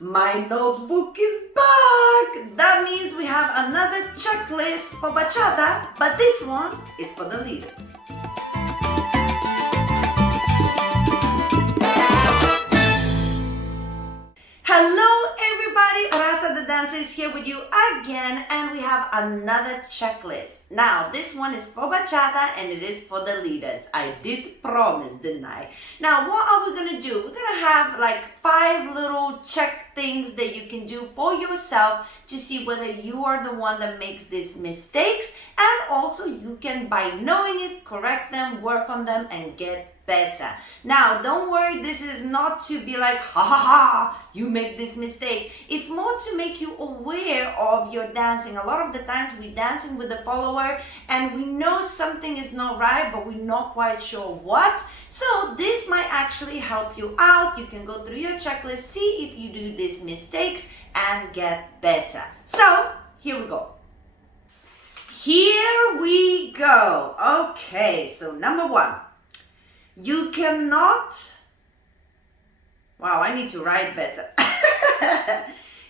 My notebook is back! That means we have another checklist for bachata, but this one is for the leaders. Hello everybody, Rasa the dancer is here with you again, and we have another checklist. Now this one is for bachata and it is for the leaders. I did promise, didn't I? Now what are we gonna do? We're gonna have like 5 little check things that you can do for yourself to see whether you are the one that makes these mistakes, and also you can, by knowing it, correct them, work on them, and get better. Now, don't worry, this is not to be like, ha ha ha, you make this mistake. It's more to make you aware of your dancing. A lot of the times we're dancing with the follower and we know something is not right, but we're not quite sure what. So this might actually help you out. You can go through your checklist, see if you do these mistakes and get better. So here we go. Here we go. Okay, so number 1. You cannot, wow, I need to write better.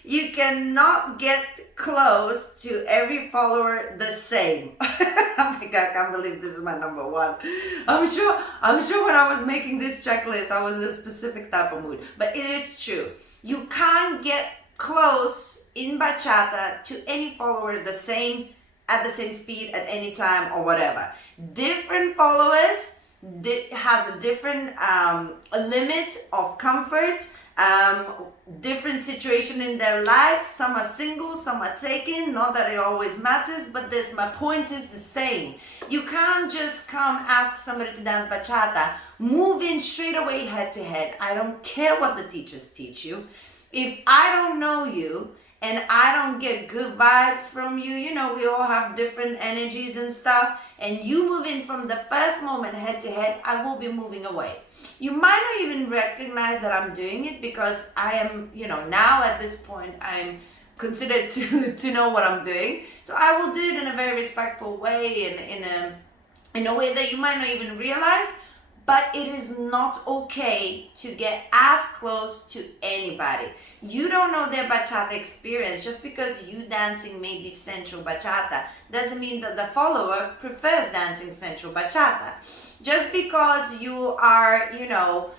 You cannot get close to every follower the same. Oh my God, I can't believe this is my number 1. I'm sure when I was making this checklist, I was in a specific type of mood, but it is true. You can't get close in bachata to any follower at the same speed at any time or whatever. Different followers has a different limit of comfort, different situation in their life. Some are single, some are taken. Not that it always matters, but my point is the same. You can't just come ask somebody to dance bachata, move in straight away head to head. I don't care what the teachers teach you. If I don't know you and I don't get good vibes from you, you know, we all have different energies and stuff, and you move in from the first moment head to head, I will be moving away. You might not even recognize that I'm doing it because I am, you know, now at this point, I'm considered to know what I'm doing. So I will do it in a very respectful way, in a way that you might not even realize. But it is not okay to get as close to anybody. You don't know their bachata experience. Just because you dancing maybe sensual bachata doesn't mean that the follower prefers dancing sensual bachata. Just because you are, you know,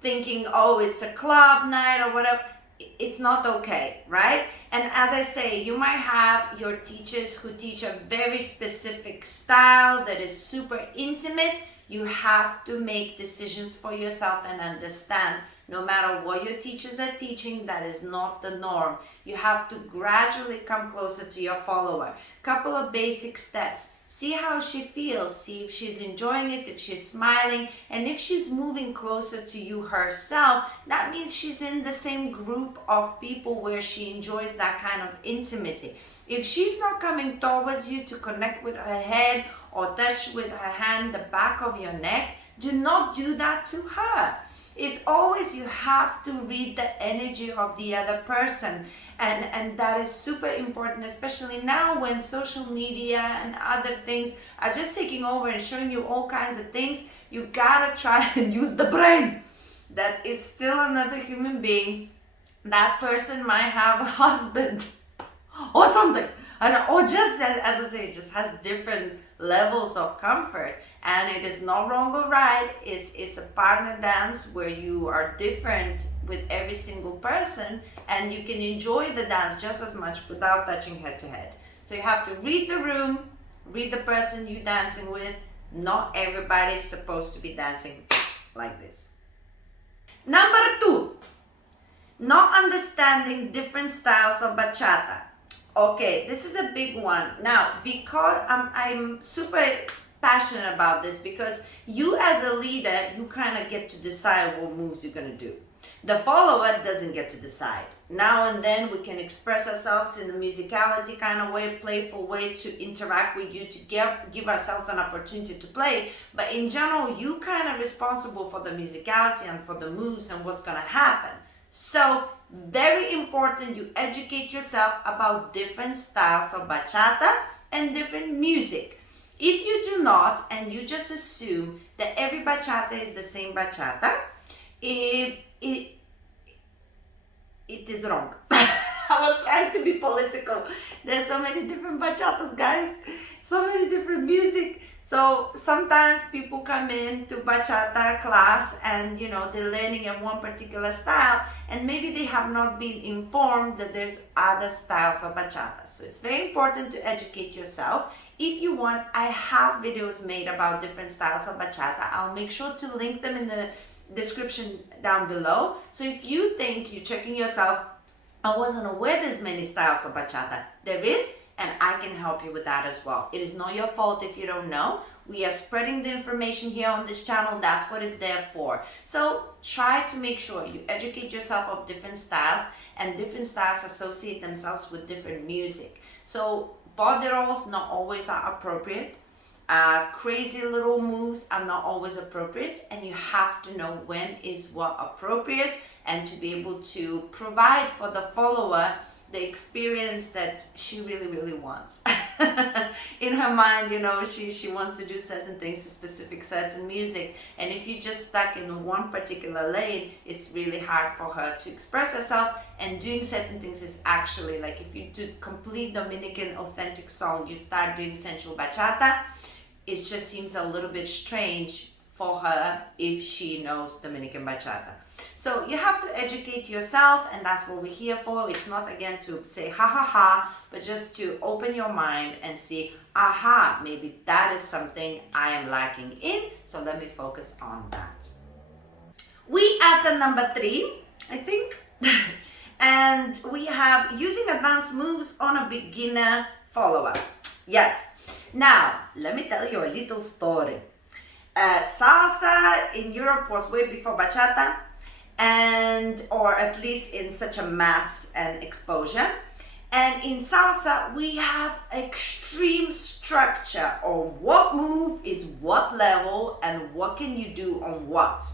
thinking, oh, it's a club night or whatever, it's not okay, right? And as I say, you might have your teachers who teach a very specific style that is super intimate. You have to make decisions for yourself and understand, no matter what your teachers are teaching, that is not the norm. You have to gradually come closer to your follower. Couple of basic steps. See how she feels. See if she's enjoying it, if she's smiling, and if she's moving closer to you herself, that means she's in the same group of people where she enjoys that kind of intimacy. If she's not coming towards you to connect with her head or touch with her hand the back of your neck, do not do that to her. It's always, you have to read the energy of the other person, and that is super important, especially now when social media and other things are just taking over and showing you all kinds of things. You gotta try and use the brain. That is still another human being. That person might have a husband or something, or just as I say, just has different levels of comfort, and it is not wrong or right. It's a partner dance where you are different with every single person, and you can enjoy the dance just as much without touching head to head. So you have to read the room, read the person you're dancing with. Not everybody is supposed to be dancing like this. Number 2, not understanding different styles of bachata. Okay, this is a big one. Now, because I'm super passionate about this, because you as a leader, you kind of get to decide what moves you're going to do. The follower doesn't get to decide. Now and then we can express ourselves in the musicality kind of way, playful way, to interact with you, to give ourselves an opportunity to play. But in general, you kind of responsible for the musicality and for the moves and what's going to happen. So very important you educate yourself about different styles of bachata and different music. If you do not, and you just assume that every bachata is the same bachata, it is wrong. I was trying to be political. There's so many different bachatas, guys. So many different music. So sometimes people come in to bachata class and they're learning in one particular style and maybe they have not been informed that there's other styles of bachata. So it's very important to educate yourself. If you want, I have videos made about different styles of bachata. I'll make sure to link them in the description down below. So if you think you're checking yourself, I wasn't aware there's many styles of bachata. There is, and I can help you with that as well. It is not your fault if you don't know. We are spreading the information here on this channel. That's what it's there for. So try to make sure you educate yourself of different styles, and different styles associate themselves with different music. So boderos not always are appropriate. Crazy little moves are not always appropriate, and you have to know when is what appropriate and to be able to provide for the follower the experience that she really wants. In her mind, she wants to do certain things to certain music, and if you're just stuck in one particular lane, it's really hard for her to express herself. And doing certain things is actually like, if you do complete Dominican authentic song, you start doing sensual bachata, it just seems a little bit strange for her if she knows Dominican bachata. So you have to educate yourself, and that's what we're here for. It's not, again, to say ha ha ha, but just to open your mind and see, aha, maybe that is something I am lacking in, so let me focus on that. We at the number 3, I think, and we have using advanced moves on a beginner follower. Yes. Now, let me tell you a little story. Salsa in Europe was way before bachata, or at least in such a mass and exposure. And in salsa, we have extreme structure on what move is what level and what can you do on what.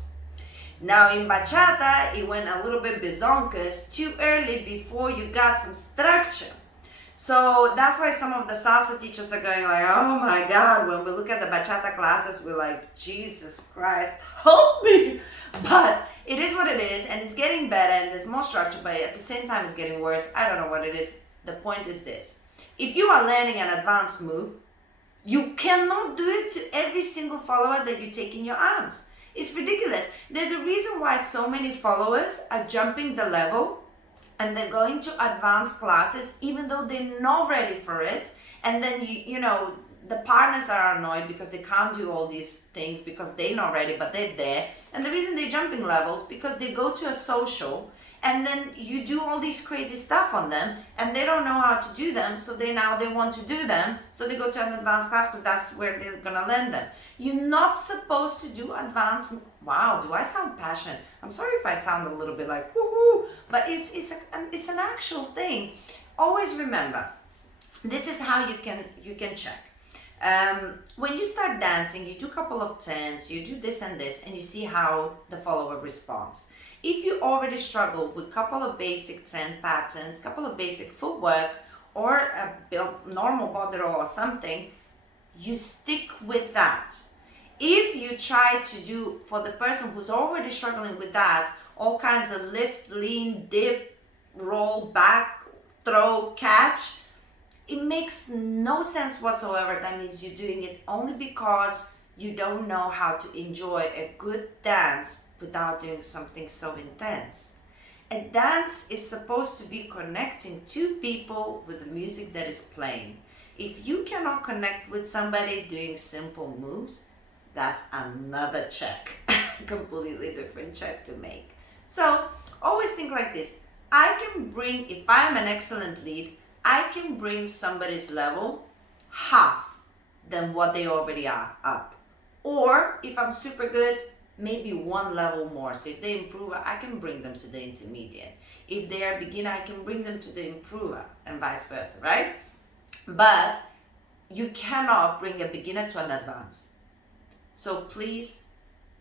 Now in bachata, it went a little bit bizonkus too early before you got some structure. So that's why some of the salsa teachers are going like, oh my God, when we look at the bachata classes, we're like, Jesus Christ, help me. But it is what it is, and it's getting better, and there's more structure, but at the same time, it's getting worse. I don't know what it is. The point is this. If you are learning an advanced move, you cannot do it to every single follower that you take in your arms. It's ridiculous. There's a reason why so many followers are jumping the level and they're going to advanced classes even though they're not ready for it. And then, the partners are annoyed because they can't do all these things because they're not ready, but they're there. And the reason they're jumping levels because they go to a social and then you do all these crazy stuff on them and they don't know how to do them, so they want to do them, so they go to an advanced class because that's where they're gonna learn them. You're not supposed to do advanced. Wow, do I sound passionate? I'm sorry if I sound a little bit like woohoo, but it's an actual thing. Always remember, this is how you can check. When you start dancing, you do a couple of turns, you do this and this, and you see how the follower responds. If you already struggle with a couple of basic turn patterns, a couple of basic footwork, or a normal bodero or something, you stick with that. If you try to do, for the person who's already struggling with that, all kinds of lift, lean, dip, roll, back, throw, catch, it makes no sense whatsoever. That means you're doing it only because you don't know how to enjoy a good dance without doing something so intense. A dance is supposed to be connecting two people with the music that is playing. If you cannot connect with somebody doing simple moves, that's another check, completely different check to make. So always think like this. If I'm an excellent lead, I can bring somebody's level half than what they already are up. Or if I'm super good, maybe one level more. So if they improve, I can bring them to the intermediate. If they are beginner, I can bring them to the improver, and vice versa, right? But you cannot bring a beginner to an advanced. So please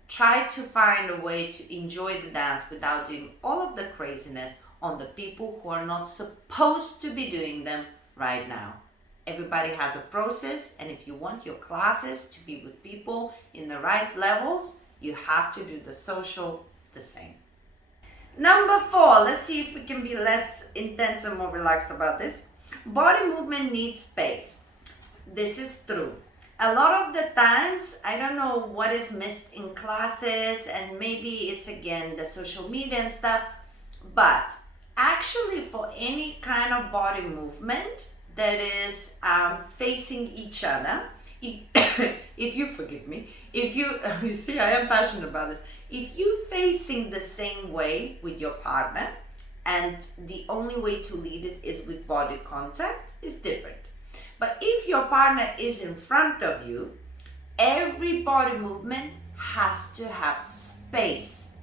try to find a way to enjoy the dance without doing all of the craziness on the people who are not supposed to be doing them right now. Everybody has a process, and if you want your classes to be with people in the right levels, you have to do the social the same. Number 4, let's see if we can be less intense and more relaxed about this. Body movement needs space. This is true. A lot of the times, I don't know what is missed in classes, and maybe it's again the social media and stuff, but actually for any kind of body movement that is facing each other, if you forgive me, if you see, I am passionate about this. If you facing the same way with your partner, and the only way to lead it is with body contact, is different. But if your partner is in front of you, every body movement has to have space.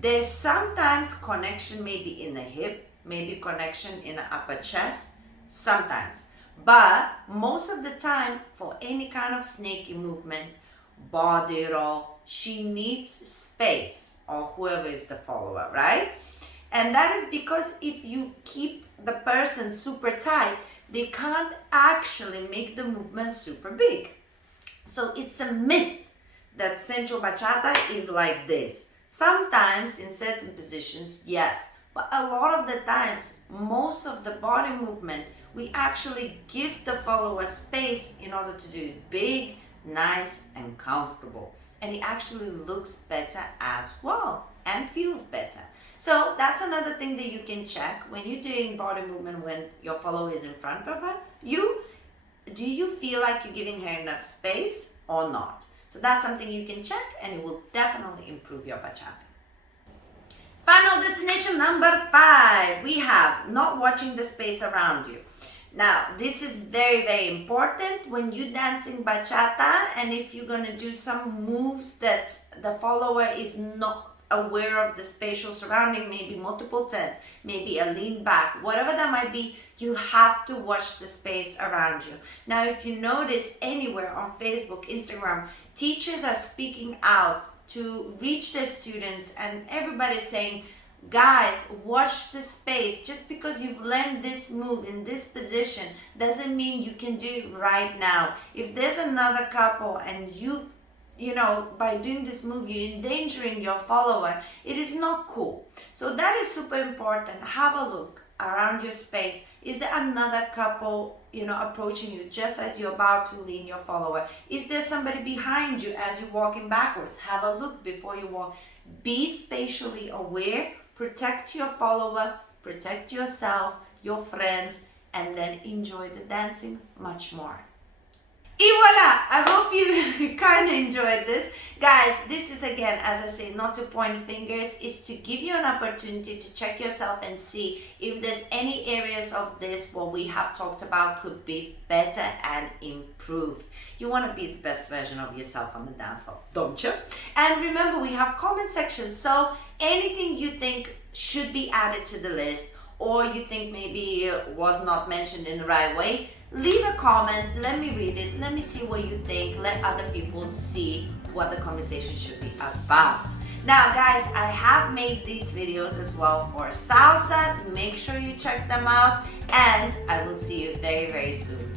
There's sometimes connection maybe in the hip, maybe connection in the upper chest, sometimes. But most of the time, for any kind of snaky movement, body roll, she needs space, or whoever is the follower, right? And that is because if you keep the person super tight, they can't actually make the movement super big. So it's a myth that central bachata is like this. Sometimes in certain positions, yes, but a lot of the times, most of the body movement, we actually give the follower space in order to do it big, nice, and comfortable. And it actually looks better as well and feels better. So that's another thing that you can check when you're doing body movement when your follower is in front of her. Do you feel like you're giving her enough space or not? So that's something you can check, and it will definitely improve your bachata. Final destination number 5, we have not watching the space around you. Now, this is very, very important when you're dancing bachata, and if you're gonna do some moves that the follower is not aware of the spatial surrounding, maybe multiple turns, maybe a lean back, whatever that might be, you have to watch the space around you. Now, if you notice anywhere on Facebook, Instagram, teachers are speaking out to reach their students, and everybody's saying, guys, watch the space. Just because you've learned this move in this position doesn't mean you can do it right now. If there's another couple and you know, by doing this move, you're endangering your follower, it is not cool. So that is super important. Have a look around your space. Is there another couple, approaching you just as you're about to lean your follower? Is there somebody behind you as you're walking backwards? Have a look before you walk. Be spatially aware. Protect your follower, protect yourself, your friends, and then enjoy the dancing much more. Et voila! I hope you kind of enjoyed this. Guys, this is again, as I say, not to point fingers, it's to give you an opportunity to check yourself and see if there's any areas of this what we have talked about could be better and improved. You want to be the best version of yourself on the dance floor, don't you? And remember, we have comment sections, so anything you think should be added to the list, or you think maybe was not mentioned in the right way, leave a comment, let me read it, let me see what you think, let other people see what the conversation should be about. Now guys, I have made these videos as well for salsa. Make sure you check them out, and I will see you very, very soon.